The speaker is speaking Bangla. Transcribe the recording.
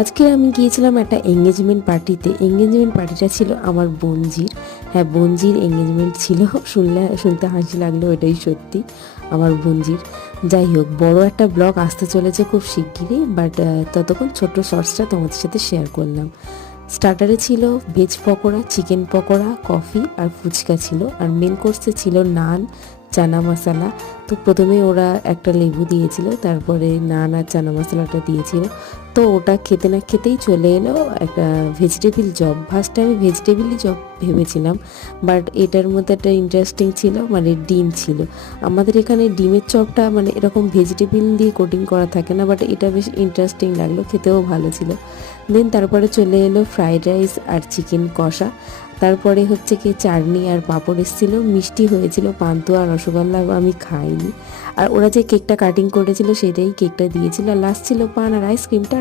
আজকে আমি গিয়েছিলাম একটা এঙ্গেজমেন্ট পার্টিতে। এঙ্গেজমেন্ট পার্টিটা ছিল আমার বোনঝির। হ্যাঁ, বোনঝির এঙ্গেজমেন্ট ছিল। শুনতে হাসি লাগলো, এটাই সত্যি আমার বোনঝির। যাই হোক, বড় একটা ব্লগ আসতে চলেছে খুব শিগগিরই, বাট ততক্ষণ ছোট্ট শর্টসটা তোমাদের সাথে শেয়ার করলাম। স্টার্টারে ছিল veg pakora, chicken pakora, coffee আর ফুচকা ছিল। আর মেন কোর্সে ছিল নান, চানা মশলা। তো প্রথমে ওরা একটা লেবু দিয়েছিল, তারপরে নান আর চানা মশলাটা দিয়েছিল। তো ওটা খেতে না খেতেই চলে এলো একটা ভেজিটেবিল চপ। ফার্স্টে আমি ভেজিটেবিলই চপ ভেবেছিলাম, বাট এটার মধ্যে একটা ইন্টারেস্টিং ছিল, মানে ডিম ছিল। আমাদের এখানে ডিমের চপটা মানে এরকম ভেজিটেবিল দিয়ে কোটিং করা থাকে না, বাট এটা বেশ ইন্টারেস্টিং লাগলো, খেতেও ভালো ছিল। দেন তারপরে চলে এলো ফ্রাইড রাইস আর চিকেন কষা। তারপরে হচ্ছে কি চাটনি আর পাঁপড় এসেছিলো, মিষ্টি হয়েছিল, পান্তুয়া আর রসগোল্লা আমি খাইনি। আর ওরা যে কেকটা কাটিং করেছিল সেটাই কেকটা দিয়েছিল, আর লাস্ট ছিল পান আর আইসক্রিমটা।